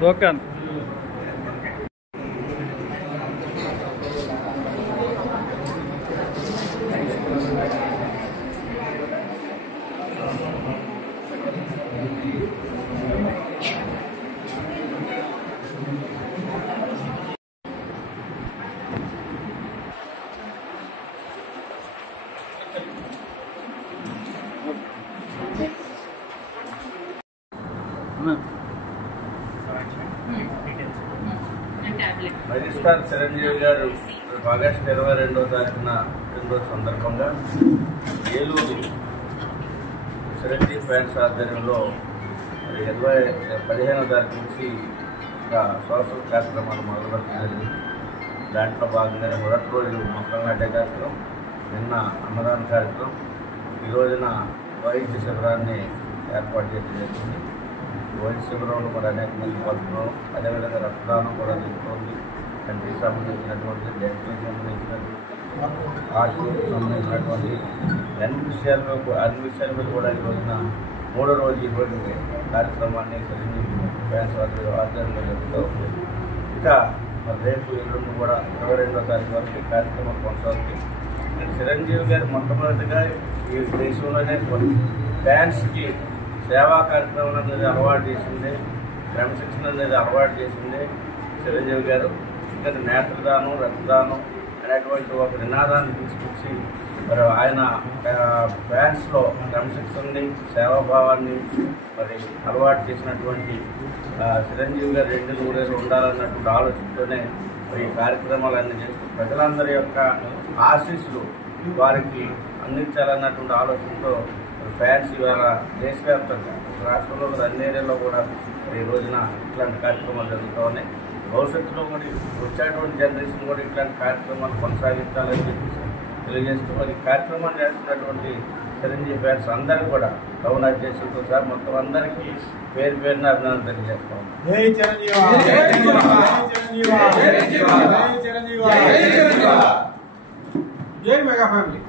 Token megastar Chiranjeevi గారు August 22వ తారీఖున పుట్టినరోజు సందర్భంగా ఏలూరు చిరంజీవి ఫ్యాన్స్ ఆధ్వర్యంలో 15వ తారీఖు నుంచి సోషల్ కార్యక్రమాలు మొదలుపెట్టడం జరిగింది. దాంట్లో భాగంగానే మొదటి రోజు మొక్కలు నాటే కార్యక్రమం, నిన్న అన్నదాన కార్యక్రమం, ఈ రోజున వైద్య శిబిరాన్ని ఏర్పాటు చేయడం జరిగింది. వైద్య శిబిరంలో కూడా అనేక మంది పాల్గొనడం, అదేవిధంగా రక్తదానం కూడా జరుగుతుంది. కంటికి సంబంధించినటువంటి డెంటల్కి సంబంధించినటువంటి ఆర్ట్కి సంబంధించినటువంటి అన్ని విషయాల మీద కూడా ఈ రోజున మూడో రోజు ఈ రోజు కార్యక్రమాన్ని చిరంజీవి ఫ్యాన్స్ ఆధ్వర్యంలో జరుగుతూ ఉంది. ఇంకా రేపు ఎల్లుండి కూడా 22వ తారీఖు వరకు ఈ కార్యక్రమం కొనసాగుతుంది. చిరంజీవి గారు మొట్టమొదటిగా ఈ దేశంలోనే ఫ్యాన్స్కి సేవా కార్యక్రమం అనేది అలవాటు చేసింది, క్రమశిక్షణ అనేది అలవాటు చేసింది చిరంజీవి గారు. ఇంకా నేత్రదానం, రక్తదానం అనేటువంటి ఒక నినాదాన్ని తీసుకొచ్చి మరి ఆయన ఫ్యాన్స్లో క్రమశిక్షణని, సేవాభావాన్ని మరి అలవాటు చేసినటువంటి చిరంజీవి గారు 2 ఉండాలన్నటువంటి ఆలోచనతోనే ఈ కార్యక్రమాలన్నీ చేస్తూ ప్రజలందరి యొక్క ఆశీస్సులు వారికి అందించాలన్నటువంటి ఆలోచనతో ఫ్యాన్స్ ఇవాళ దేశవ్యాప్తంగా రాష్ట్రంలో అన్ని ఏరియాలో కూడా ఈ రోజున ఇట్లాంటి కార్యక్రమాలు జరుగుతూ ఉన్నాయి. భవిష్యత్తులో కూడా వచ్చేటువంటి జనరేషన్ కూడా ఇట్లాంటి కార్యక్రమాలు కొనసాగించాలని చెప్పేసి తెలియజేస్తూ మరి కార్యక్రమాలు చేస్తున్నటువంటి చిరంజీవి ఫ్యాన్స్ అందరికీ కూడా టౌన్ అధ్యక్షులతో సార్ మొత్తం అందరికీ పేరు పేరున అభినందనలు తెలియజేస్తాం. జై మెగా ఫ్యామిలీ.